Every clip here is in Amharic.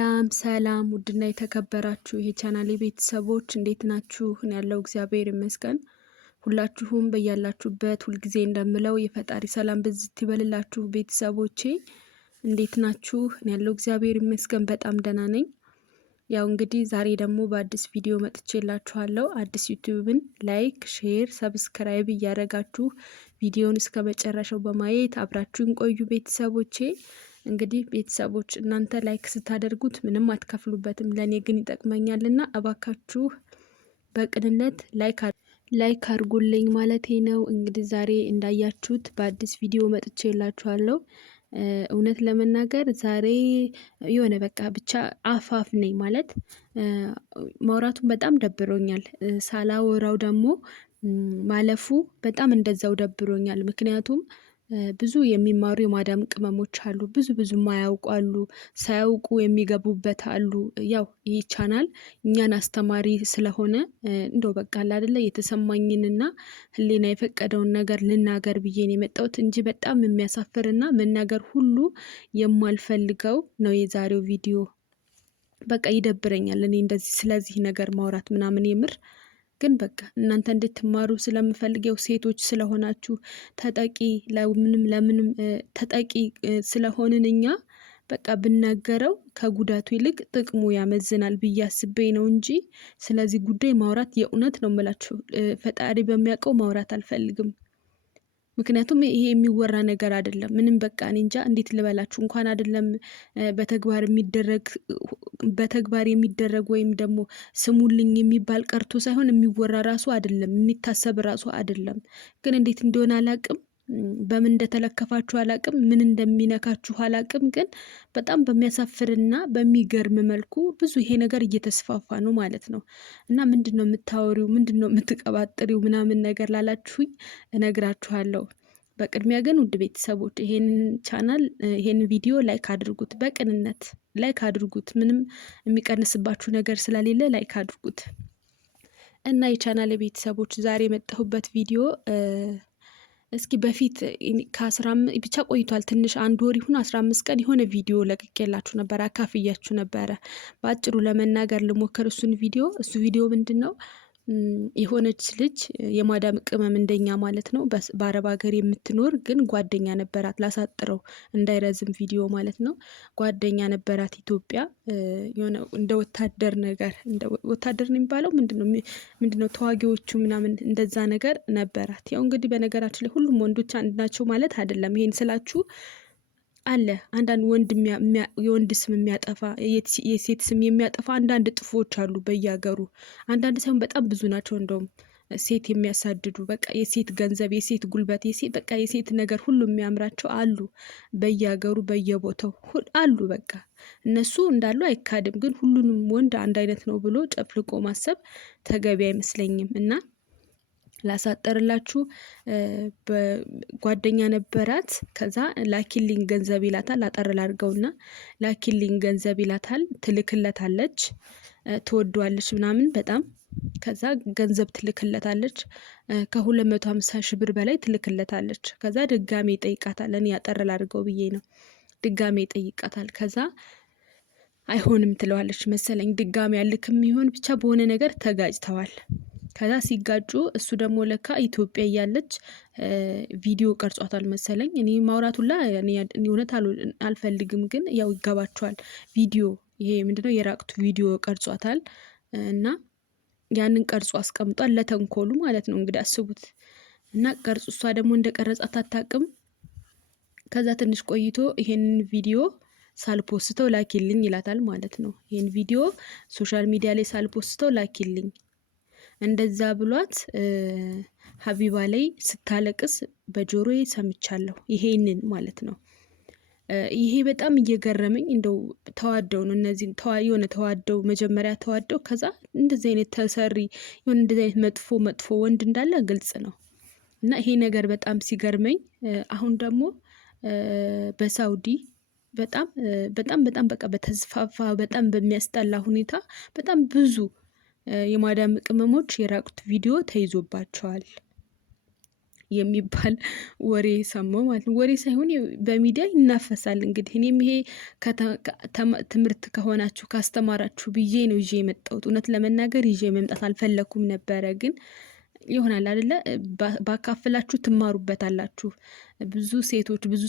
ሰላም ውድና የተከበራችሁ የቻናሌ ቤተሰቦች እንዴት ናችሁ? እኔ ያለው እግዚአብሔር ይመስገን። ሁላችሁም በያላችሁበት ሁልጊዜ እንደምለው የፈጣሪ ሰላም በዝት ይበልላችሁ። ቤተሰቦቼ እንዴት ናችሁ? እኔ ያለው እግዚአብሔር ይመስገን በጣም ደህና ነኝ። ያው እንግዲህ ዛሬ ደግሞ በአዲስ ቪዲዮ መጥቼላችኋለሁ። አዲስ ዩቲዩብን ላይክ፣ ሼር፣ ሰብስክራይብ እያደረጋችሁ ቪዲዮውን እስከ መጨረሻው በማየት አብራችሁን ቆዩ ቤተሰቦቼ። እንግዲህ ቤተሰቦች እናንተ ላይክ ስታደርጉት ምንም አትከፍሉበትም፣ ለኔ ግን ይጠቅመኛልና እባካችሁ በቅንነት ላይክ አድርጉልኝ ማለቴ ነው። እንግዲህ ዛሬ እንዳያችሁት በአዲስ ቪዲዮ መጥቼላችኋለሁ። እውነት ለመናገር ዛሬ የሆነ በቃ ብቻ አፋፍ ነኝ ማለት ማውራቱን በጣም ደብሮኛል። ሳላወራው ደግሞ ማለፉ በጣም እንደዛው ደብሮኛል። ምክንያቱም ብዙ የሚማሩ የማዳም ቅመሞች አሉ፣ ብዙ ማያውቁ አሉ፣ ሳያውቁ የሚገቡበት አሉ። ያው ይህ ቻናል እኛን አስተማሪ ስለሆነ እንደው በቃ አይደለ የተሰማኝንና ህሊና የፈቀደውን ነገር ልናገር ብዬ ነው የመጣሁት እንጂ በጣም የሚያሳፍርና መናገር ሁሉ የማልፈልገው ነው የዛሬው ቪዲዮ። በቃ ይደብረኛል እኔ እንደዚህ ስለዚህ ነገር ማውራት ምናምን የምር ግን በቃ እናንተ እንድትማሩ ስለምፈልገው ሴቶች ስለሆናችሁ ተጠቂ ለምንም ተጠቂ ስለሆንን እኛ በቃ ብናገረው ከጉዳቱ ይልቅ ጥቅሙ ያመዝናል ብዬ አስቤ ነው እንጂ ስለዚህ ጉዳይ ማውራት የእውነት ነው የምላችሁ ፈጣሪ በሚያውቀው ማውራት አልፈልግም። ምክንያቱም ይሄ የሚወራ ነገር አይደለም። ምንም በቃ እኔ እንጃ እንዴት ልበላችሁ እንኳን አይደለም በተግባር የሚደረግ ወይም ደግሞ ስሙልኝ የሚባል ቀርቶ ሳይሆን የሚወራ ራሱ አይደለም፣ የሚታሰብ ራሱ አይደለም። ግን እንዴት እንደሆነ አላቅም፣ በምን እንደተለከፋችሁ አላቅም፣ ምን እንደሚነካችሁ አላቅም። ግን በጣም በሚያሳፍርና በሚገርም መልኩ ብዙ ይሄ ነገር እየተስፋፋ ነው ማለት ነው። እና ምንድነው የምታወሪው፣ ምንድነው የምትቀባጥሪው ምናምን ነገር ላላችሁኝ እነግራችኋለሁ። በቅድሚያ ግን ውድ ቤተሰቦች ይሄን ቪዲዮ ላይክ አድርጉት፣ በቅንነት ላይክ አድርጉት። ምንም የሚቀንስባችሁ ነገር ስለሌለ ላይክ አድርጉት። እና የቻናል ቤተሰቦች ዛሬ የመጣሁበት ቪዲዮ እስኪ በፊት ብቻ ቆይቷል ትንሽ 1 ወር ይሁን 15 ቀን የሆነ ቪዲዮ ለቅቄላችሁ ነበር፣ አካፍያችሁ ነበረ። በአጭሩ ለመናገር ልሞክር እሱ ቪዲዮ ምንድነው? የሆነች ልጅ የማዳም ቅመም እንደኛ ማለት ነው፣ በአረብ ሀገር የምትኖር ግን ጓደኛ ነበራት። ላሳጥረው እንዳይረዝም ቪዲዮ ማለት ነው። ጓደኛ ነበራት ኢትዮጵያ፣ የሆነ እንደ ወታደር ነገር፣ እንደ ወታደር ነው የሚባለው ምንድነው ተዋጊዎቹ ምናምን እንደዛ ነገር ነበራት። ያው እንግዲህ በነገራችን ላይ ሁሉም ወንዶች አንድ ናቸው ማለት አይደለም። ይሄን ስላችሁ አለ አንዳንድ የወንድ ስም የሚያጠፋ የሴት ስም የሚያጠፋ አንዳንድ ጥፎች አሉ በየሀገሩ። አንዳንድ ሳይሆን በጣም ብዙ ናቸው። እንደውም ሴት የሚያሳድዱ በቃ የሴት ገንዘብ፣ የሴት ጉልበት፣ በቃ የሴት ነገር ሁሉ የሚያምራቸው አሉ በየሀገሩ በየቦታው አሉ። በቃ እነሱ እንዳሉ አይካድም። ግን ሁሉንም ወንድ አንድ አይነት ነው ብሎ ጨፍልቆ ማሰብ ተገቢ አይመስለኝም። እና ላሳጠርላችሁ ጓደኛ ነበራት። ከዛ ላኪልኝ ገንዘብ ይላታል። አጠር ላድርገውና ላኪልኝ ገንዘብ ይላታል። ትልክለታለች፣ ትወዷለች ምናምን በጣም። ከዛ ገንዘብ ትልክለታለች፣ ከ250 ሺህ ብር በላይ ትልክለታለች። ከዛ ድጋሜ ይጠይቃታል። እኔ አጠር ላድርገው ብዬ ነው። ድጋሜ ይጠይቃታል። ከዛ አይሆንም ትለዋለች መሰለኝ። ድጋሜ ያልክም ይሆን ብቻ በሆነ ነገር ተጋጭተዋል። ከዛ ሲጋጩ እሱ ደግሞ ለካ ኢትዮጵያ እያለች ቪዲዮ ቀርጿታል መሰለኝ። እኔ ማውራቱላ እውነት አልፈልግም፣ ግን ያው ይገባቸዋል። ቪዲዮ ይሄ ምንድነው የራቅቱ ቪዲዮ ቀርጿታል እና ያንን ቀርጾ አስቀምጧል፣ ለተንኮሉ ማለት ነው እንግዲህ አስቡት። እና ቀርጾ እሷ ደግሞ እንደቀረጻት አታውቅም። ከዛ ትንሽ ቆይቶ ይሄንን ቪዲዮ ሳልፖስተው ላኪልኝ ይላታል ማለት ነው። ይሄን ቪዲዮ ሶሻል ሚዲያ ላይ ሳልፖስተው ላኪልኝ እንደዛ ብሏት ሀቢባ ላይ ስታለቅስ በጆሮዬ ሰምቻለሁ። ይሄንን ማለት ነው። ይሄ በጣም እየገረመኝ እንደው ተዋደው ነው እነዚህን የሆነ ተዋደው መጀመሪያ ተዋደው ከዛ እንደዚህ አይነት ተሰሪ የሆነ እንደዚህ አይነት መጥፎ ወንድ እንዳለ ግልጽ ነው። እና ይሄ ነገር በጣም ሲገርመኝ አሁን ደግሞ በሳውዲ በጣም በቃ በተስፋፋ በጣም በሚያስጠላ ሁኔታ በጣም ብዙ የማዳም ቅመሞች የራቁት ቪዲዮ ተይዞባቸዋል። የሚባል ወሬ ሰማሁ ማለት ነው። ወሬ ሳይሆን በሚዲያ ይናፈሳል። እንግዲህ እኔም ይሄ ትምህርት ከሆናችሁ ካስተማራችሁ ብዬ ነው ይዤ የመጣሁት። እውነት ለመናገር ይዤ መምጣት አልፈለኩም ነበረ፣ ግን ይሆናል አይደለ? ባካፍላችሁ ትማሩበታላችሁ። ብዙ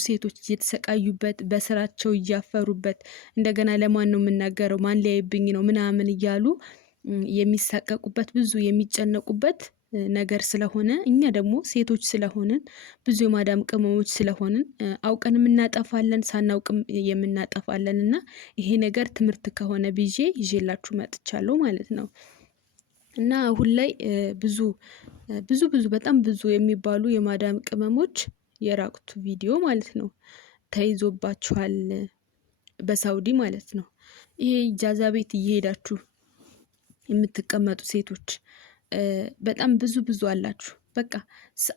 ሴቶች እየተሰቃዩበት በስራቸው እያፈሩበት እንደገና ለማን ነው የምናገረው ማን ሊያይብኝ ነው ምናምን እያሉ የሚሳቀቁበት ብዙ የሚጨነቁበት ነገር ስለሆነ እኛ ደግሞ ሴቶች ስለሆንን ብዙ የማዳም ቅመሞች ስለሆንን አውቀንም እናጠፋለን ሳናውቅም የምናጠፋለን እና ይሄ ነገር ትምህርት ከሆነ ብዬ ይዤላችሁ መጥቻለሁ ማለት ነው። እና አሁን ላይ ብዙ በጣም ብዙ የሚባሉ የማዳም ቅመሞች የራቁቱ ቪዲዮ ማለት ነው ተይዞባችኋል በሳውዲ ማለት ነው። ይሄ ኢጃዛ ቤት እየሄዳችሁ የምትቀመጡ ሴቶች በጣም ብዙ አላችሁ። በቃ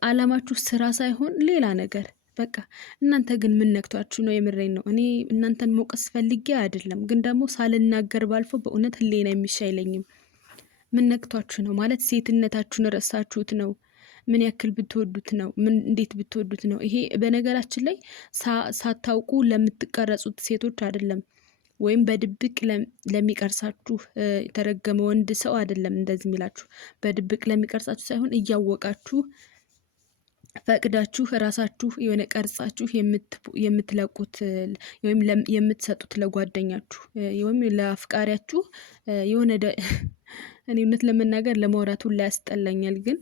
አላማችሁ ስራ ሳይሆን ሌላ ነገር። በቃ እናንተ ግን ምን ነክቷችሁ ነው? የምሬን ነው። እኔ እናንተን መውቀስ ፈልጌ አይደለም፣ ግን ደግሞ ሳልናገር ባልፎ በእውነት ህሊና የሚሻይለኝም ምን ነክቷችሁ ነው ማለት ሴትነታችሁን ረሳችሁት ነው? ምን ያክል ብትወዱት ነው? እንዴት ብትወዱት ነው? ይሄ በነገራችን ላይ ሳታውቁ ለምትቀረጹት ሴቶች አይደለም፣ ወይም በድብቅ ለሚቀርሳችሁ የተረገመ ወንድ ሰው አይደለም እንደዚህ የሚላችሁ። በድብቅ ለሚቀርሳችሁ ሳይሆን እያወቃችሁ ፈቅዳችሁ ራሳችሁ የሆነ ቀርጻችሁ የምትለቁት ወይም የምትሰጡት ለጓደኛችሁ ወይም ለአፍቃሪያችሁ የሆነ እኔ እውነት ለመናገር ለማውራት ሁላ ያስጠላኛል፣ ግን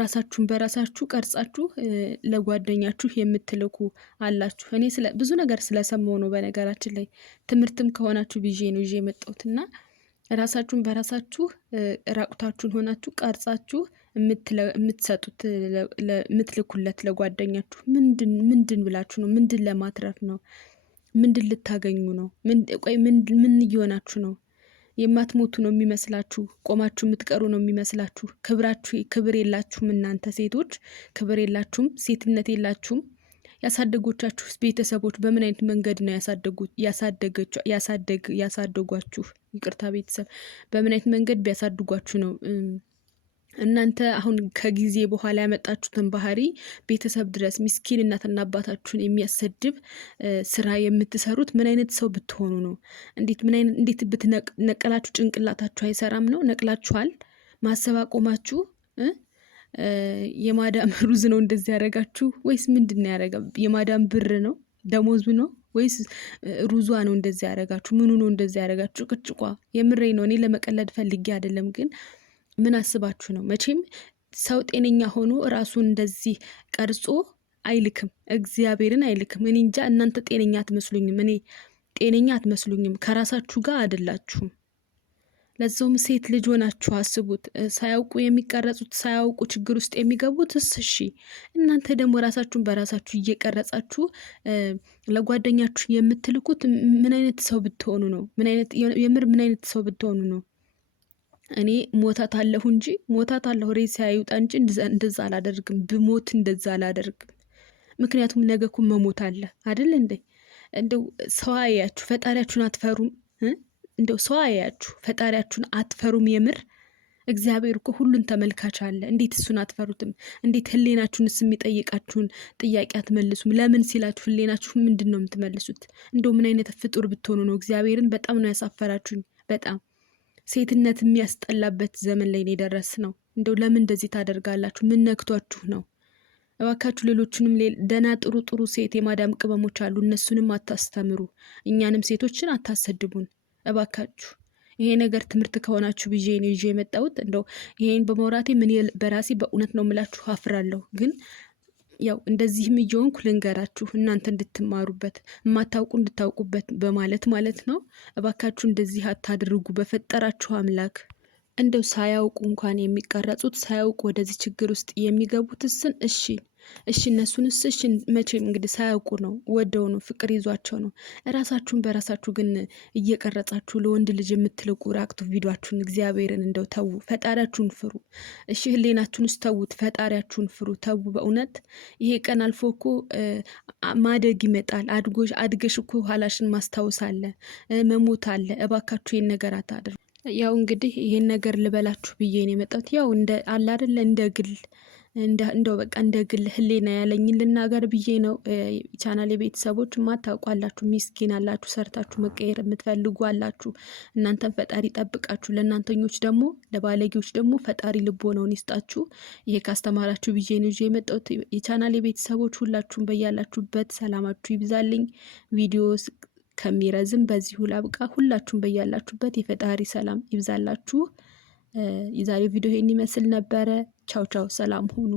ራሳችሁን በራሳችሁ ቀርጻችሁ ለጓደኛችሁ የምትልኩ አላችሁ። እኔ ብዙ ነገር ስለሰማሁ ነው በነገራችን ላይ ትምህርትም ከሆናችሁ ብዬ ነው ይዤ የመጣሁትና ራሳችሁን በራሳችሁ ራቁታችሁን ሆናችሁ ቀርጻችሁ የምትሰጡት የምትልኩለት ለጓደኛችሁ ምንድን ብላችሁ ነው? ምንድን ለማትረፍ ነው? ምንድን ልታገኙ ነው? ምን እየሆናችሁ ነው? የማትሞቱ ነው የሚመስላችሁ? ቆማችሁ የምትቀሩ ነው የሚመስላችሁ? ክብር የላችሁም እናንተ ሴቶች፣ ክብር የላችሁም፣ ሴትነት የላችሁም። ያሳደጎቻችሁ ቤተሰቦች በምን አይነት መንገድ ነው ያሳደጓችሁ? ይቅርታ ቤተሰብ በምን አይነት መንገድ ቢያሳድጓችሁ ነው እናንተ አሁን ከጊዜ በኋላ ያመጣችሁትን ባህሪ ቤተሰብ ድረስ ምስኪን እናትና አባታችሁን የሚያሰድብ ስራ የምትሰሩት? ምን አይነት ሰው ብትሆኑ ነው? እንዴት ብትነቀላችሁ ጭንቅላታችሁ አይሰራም ነው? ነቅላችኋል? ማሰብ አቆማችሁ? የማዳም ሩዝ ነው እንደዚህ ያደረጋችሁ ወይስ ምንድን ነው ያደረጋ? የማዳም ብር ነው ደሞዙ ነው ወይስ ሩዟ ነው እንደዚህ ያደረጋችሁ? ምኑ ነው እንደዚህ ያደረጋችሁ? ጭቅጭቋ የምሬ ነው። እኔ ለመቀለድ ፈልጌ አይደለም፣ ግን ምን አስባችሁ ነው? መቼም ሰው ጤነኛ ሆኖ ራሱን እንደዚህ ቀርጾ አይልክም፣ እግዚአብሔርን አይልክም። እኔ እንጃ እናንተ ጤነኛ አትመስሉኝም። እኔ ጤነኛ አትመስሉኝም። ከራሳችሁ ጋር አይደላችሁም። ለዛውም ሴት ልጅ ሆናችሁ አስቡት። ሳያውቁ የሚቀረጹት ሳያውቁ ችግር ውስጥ የሚገቡት እሺ፣ እናንተ ደግሞ ራሳችሁን በራሳችሁ እየቀረጻችሁ ለጓደኛችሁ የምትልኩት ምን አይነት ሰው ብትሆኑ ነው? ምን አይነት ሰው ብትሆኑ ነው? እኔ ሞታታለሁ እንጂ ሞታታለሁ ሬሳ ያዩጣ እንጂ እንደዛ አላደርግም። ብሞት እንደዛ አላደርግም። ምክንያቱም ነገ እኮ መሞት አለ አይደል እንዴ? እንደው ሰው አያችሁ ፈጣሪያችሁን አትፈሩም? እንደው ሰው አያችሁ ፈጣሪያችሁን አትፈሩም? የምር እግዚአብሔር እኮ ሁሉን ተመልካች አለ። እንዴት እሱን አትፈሩትም? እንዴት ህሌናችሁንስ የሚጠይቃችሁን ጥያቄ አትመልሱም? ለምን ሲላችሁ ህሌናችሁ ምንድን ነው የምትመልሱት? እንደው ምን አይነት ፍጡር ብትሆኑ ነው? እግዚአብሔርን በጣም ነው ያሳፈራችሁኝ። በጣም ሴትነት የሚያስጠላበት ዘመን ላይ ነው የደረስ ነው። እንደው ለምን እንደዚህ ታደርጋላችሁ? ምን ነክቷችሁ ነው? እባካችሁ ሌሎቹንም ደና ጥሩ ሴት የማዳም ቅመሞች አሉ፣ እነሱንም አታስተምሩ፣ እኛንም ሴቶችን አታሰድቡን እባካችሁ። ይሄ ነገር ትምህርት ከሆናችሁ ብዬ ነው ይዤ የመጣሁት። እንደው ይሄን በመውራቴ ምን በራሴ በእውነት ነው የምላችሁ አፍራለሁ። ግን ያው እንደዚህም እየሆንኩ ልንገራችሁ እናንተ እንድትማሩበት የማታውቁ እንድታውቁበት በማለት ማለት ነው። እባካችሁ እንደዚህ አታድርጉ በፈጠራችሁ አምላክ። እንደው ሳያውቁ እንኳን የሚቀረጹት ሳያውቁ ወደዚህ ችግር ውስጥ የሚገቡትስን እሺ እነሱንስ እሺ መቼም እንግዲህ ሳያውቁ ነው፣ ወደው ነው፣ ፍቅር ይዟቸው ነው። ራሳችሁን በራሳችሁ ግን እየቀረጻችሁ ለወንድ ልጅ የምትልቁ ራቅቱ ቪዲዮአችሁን እግዚአብሔርን እንደው ተዉ፣ ፈጣሪያችሁን ፍሩ። እሺ ህሌናችሁንስ ተዉት፣ ፈጣሪያችሁን ፍሩ፣ ተዉ። በእውነት ይሄ ቀን አልፎ እኮ ማደግ ይመጣል። አድገሽ እኮ ኋላሽን ማስታወስ አለ፣ መሞት አለ። እባካችሁ ይሄን ነገር አታድርጉ። ያው እንግዲህ ይሄን ነገር ልበላችሁ ብዬ ነው የመጣሁት። ያው እንደ አለ አይደለ እንደ ግል እንደው በቃ እንደ ግል ህሊና ያለኝን ልናገር ብዬ ነው። ቻናል የቤተሰቦች ማታውቋላችሁ ሚስኪን አላችሁ፣ ሰርታችሁ መቀየር የምትፈልጉ አላችሁ። እናንተን ፈጣሪ ጠብቃችሁ፣ ለእናንተኞች ደግሞ ለባለጌዎች ደግሞ ፈጣሪ ልቦናውን ይስጣችሁ። ይሄ ካስተማራችሁ ብዬ ነው ይዤ የመጣሁት። የቻናል የቤተሰቦች ሁላችሁም በያላችሁበት ሰላማችሁ ይብዛልኝ። ቪዲዮ ከሚረዝም በዚሁ ላብቃ። ሁላችሁም በያላችሁበት የፈጣሪ ሰላም ይብዛላችሁ። የዛሬው ቪዲዮ ይሄን ይመስል ነበረ። ቻው ቻው፣ ሰላም ሁኑ።